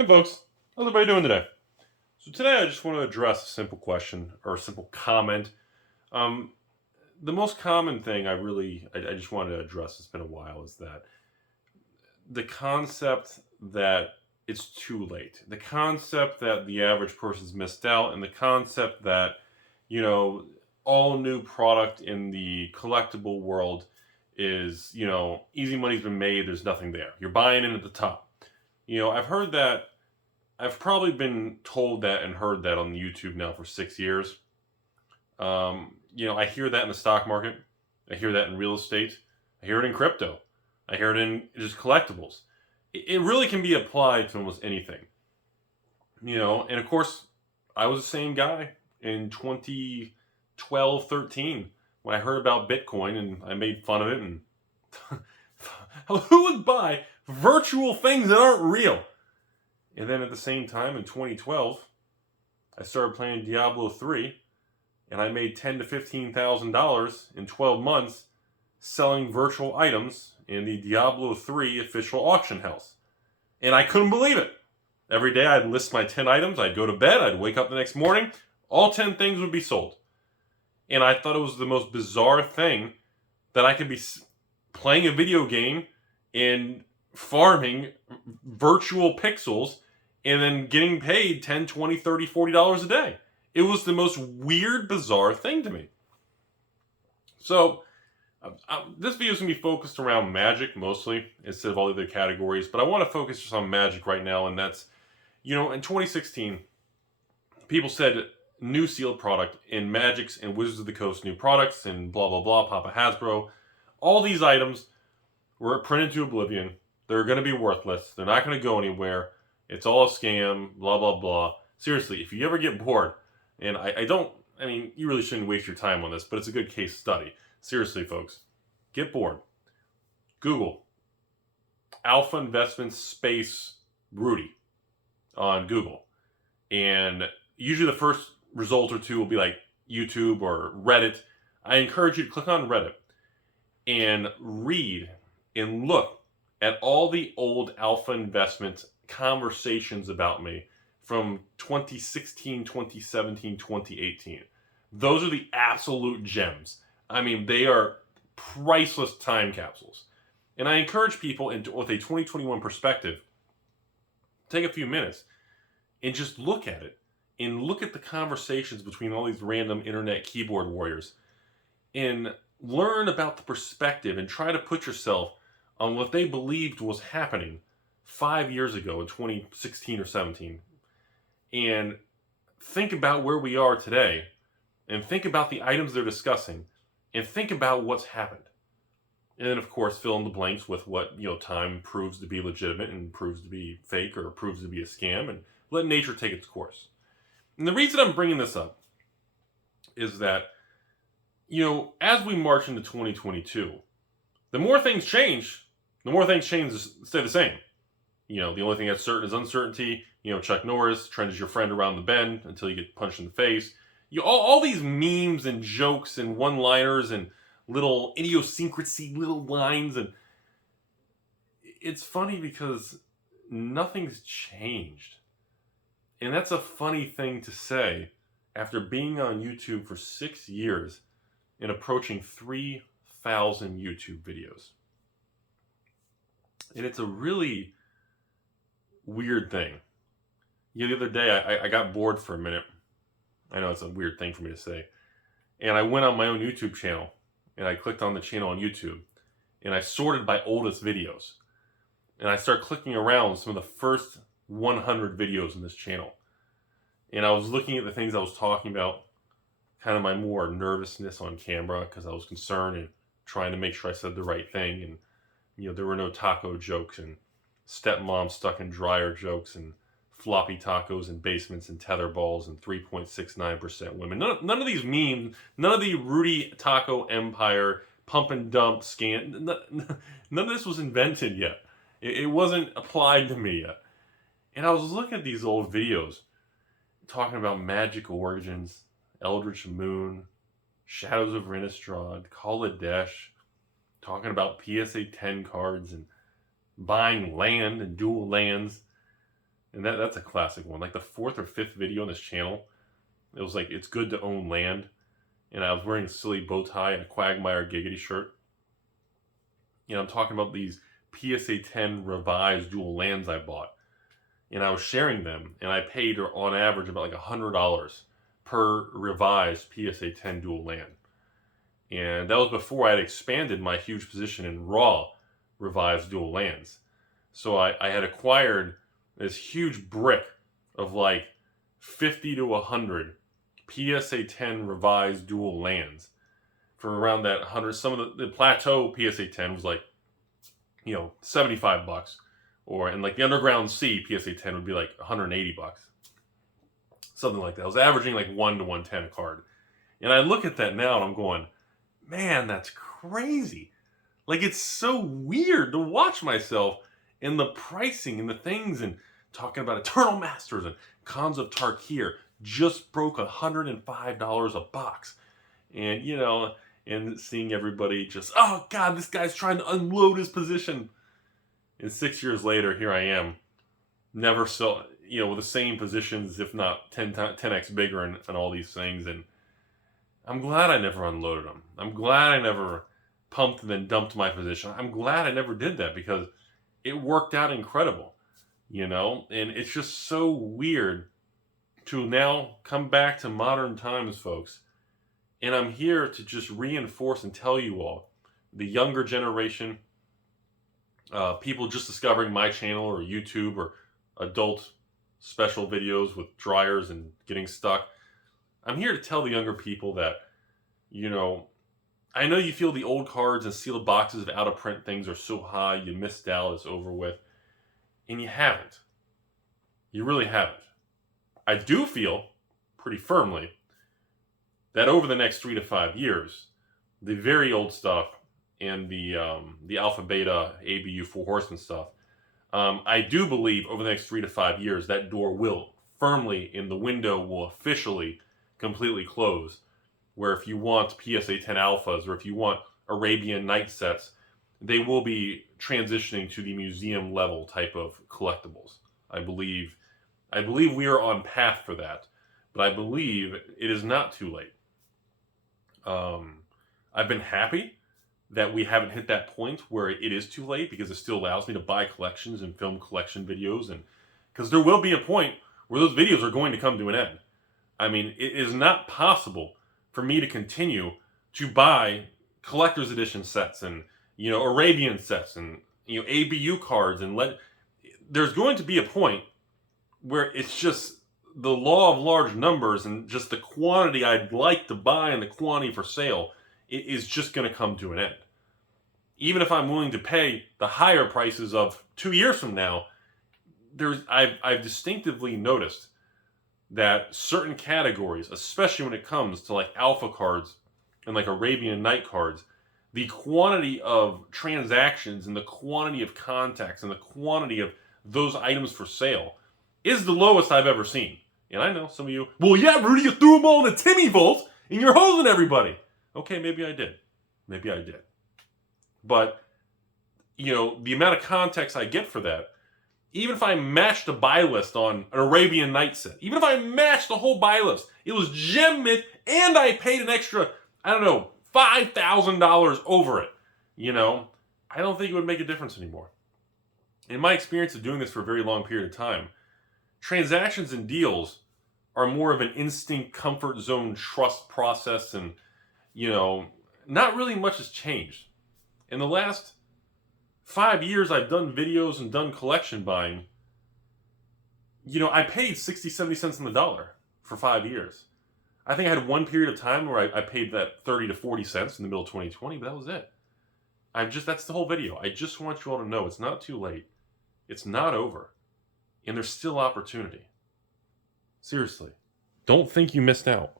Hey folks, how's everybody doing today? So today I just want to address a simple question or a simple comment. Um, the most common thing I just wanted to address, it's been a while, is that the concept that it's too late. The concept that the average person's missed out, and the concept that, you know, all new product in the collectible world is, easy money's been made, there's nothing there. You're buying in at the top. I've heard that. I've probably been told that and heard that on YouTube now for 6 years. I hear that in the stock market. I hear that in real estate. I hear it in crypto. I hear it in just collectibles. It really can be applied to almost anything. And of course, I was the same guy in 2012, 13 when I heard about Bitcoin and I made fun of it. And who would buy virtual things that aren't real? And then at the same time, in 2012, I started playing Diablo 3, and I made $10,000 to $15,000 in 12 months selling virtual items in the Diablo 3 official auction house. And I couldn't believe it. Every day I'd list my 10 items, I'd go to bed, I'd wake up the next morning, all 10 things would be sold. And I thought it was the most bizarre thing that I could be playing a video game and farming virtual pixels and then getting paid $10, $20, $30, $40 a day. It was the most weird, bizarre thing to me. So this video is going to be focused around Magic mostly instead of all the other categories, but I want to focus just on Magic right now, and that's, in 2016, people said new sealed product in Magic's and Wizards of the Coast new products and blah, blah, blah, Papa Hasbro. All these items were printed to oblivion. They're going to be worthless. They're not going to go anywhere. It's all a scam, blah, blah, blah. Seriously, if you ever get bored, and you really shouldn't waste your time on this, but it's a good case study. Seriously, folks, get bored. Google Alpha Investments space Rudy on Google. And usually the first result or two will be like YouTube or Reddit. I encourage you to click on Reddit and read and look at all the old Alpha Investment conversations about me from 2016, 2017, 2018. Those are the absolute gems. They are priceless time capsules. And I encourage people with a 2021 perspective, take a few minutes and just look at it and look at the conversations between all these random internet keyboard warriors and learn about the perspective and try to put yourself on what they believed was happening 5 years ago in 2016 or 17. And think about where we are today. And think about the items they're discussing. And think about what's happened. And then, of course, fill in the blanks with what, time proves to be legitimate and proves to be fake or proves to be a scam. And let nature take its course. And the reason I'm bringing this up is that, as we march into 2022, the more things change, the more things stay the same. The only thing that's certain is uncertainty. Chuck Norris, trend is your friend around the bend until you get punched in the face. All these memes and jokes and one-liners and little idiosyncrasy, little lines. And it's funny because nothing's changed. And that's a funny thing to say after being on YouTube for 6 years and approaching 3,000 YouTube videos. And it's a really weird thing. The other day, I got bored for a minute. I know it's a weird thing for me to say. And I went on my own YouTube channel, and I clicked on the channel on YouTube, and I sorted by oldest videos. And I started clicking around some of the first 100 videos in this channel. And I was looking at the things I was talking about, kind of my more nervousness on camera, because I was concerned and trying to make sure I said the right thing. And there were no taco jokes and stepmom stuck in dryer jokes and floppy tacos and basements and tetherball's and 3.69% women. None of these memes, none of the Rudy Taco Empire pump and dump scan, none of this was invented yet. It wasn't applied to me yet. And I was looking at these old videos talking about Magic Origins, Eldritch Moon, Shadows of Innistrad, Kaldheim, talking about PSA 10 cards and buying land and dual lands. And that's a classic one. Like the 4th or 5th video on this channel, it was like, it's good to own land. And I was wearing a silly bow tie and a Quagmire Giggity shirt. You know, I'm talking about these PSA 10 revised dual lands I bought. And I was sharing them, and I paid on average about like $100 per revised PSA 10 dual land. And that was before I had expanded my huge position in raw revised dual lands. So I had acquired this huge brick of like 50 to 100 PSA 10 revised dual lands for around that 100. Some of the plateau PSA 10 was like, you know, $75. And like the Underground Sea PSA 10 would be like $180. Something like that. I was averaging like 1 to 110 a card. And I look at that now and I'm going, man, that's crazy. Like, it's so weird to watch myself and the pricing and the things, and talking about Eternal Masters and Khans of Tarkir just broke $105 a box. And, you know, and seeing everybody just, oh God, this guy's trying to unload his position. And 6 years later, here I am, never so, you know, with the same positions, if not 10x bigger and all these things. And I'm glad I never unloaded them. I'm glad I never pumped and then dumped my position. I'm glad I never did that, because it worked out incredible, you know? And it's just so weird to now come back to modern times, folks. And I'm here to just reinforce and tell you all, the younger generation, people just discovering my channel or YouTube or adult special videos with dryers and getting stuck. I'm here to tell the younger people that, you know, I know you feel the old cards and sealed boxes of out-of-print things are so high, you missed out, it's over with. And you haven't. You really haven't. I do feel, pretty firmly, that over the next 3 to 5 years, the very old stuff and the Alpha Beta ABU 4 Horsemen stuff, I do believe over the next 3 to 5 years, that door will firmly, in the window, will officially completely close. Where if you want PSA 10 alphas, or if you want Arabian Night sets, they will be transitioning to the museum level type of collectibles. I believe we are on path for that, but I believe it is not too late. I've been happy that we haven't hit that point where it is too late, because it still allows me to buy collections and film collection videos, and because there will be a point where those videos are going to come to an end. I mean, it is not possible for me to continue to buy collector's edition sets and, you know, Arabian sets and, you know, ABU cards, and there's going to be a point where it's just the law of large numbers, and just the quantity I'd like to buy and the quantity for sale, it is just going to come to an end. Even if I'm willing to pay the higher prices of 2 years from now, I've distinctively noticed that certain categories, especially when it comes to like alpha cards and like Arabian Night cards, the quantity of transactions and the quantity of contacts and the quantity of those items for sale is the lowest I've ever seen. And I know some of you, well, yeah, Rudy, you threw them all in the Timmy Vault and you're hosing everybody. Okay, maybe I did. Maybe I did. But, you know, the amount of context I get for that, even if I matched a buy list on an Arabian Night set, even if I matched the whole buy list, it was gem mint, and I paid an extra, I don't know, $5,000 over it, you know, I don't think it would make a difference anymore. In my experience of doing this for a very long period of time, transactions and deals are more of an instinct, comfort zone, trust process, and, you know, not really much has changed. In the last 5 years I've done videos and done collection buying, you know, I paid 60, 70 cents on the dollar for 5 years. I think I had one period of time where I paid that 30 to 40 cents in the middle of 2020, but that was it. That's the whole video. I just want you all to know it's not too late. It's not over. And there's still opportunity. Seriously. Don't think you missed out.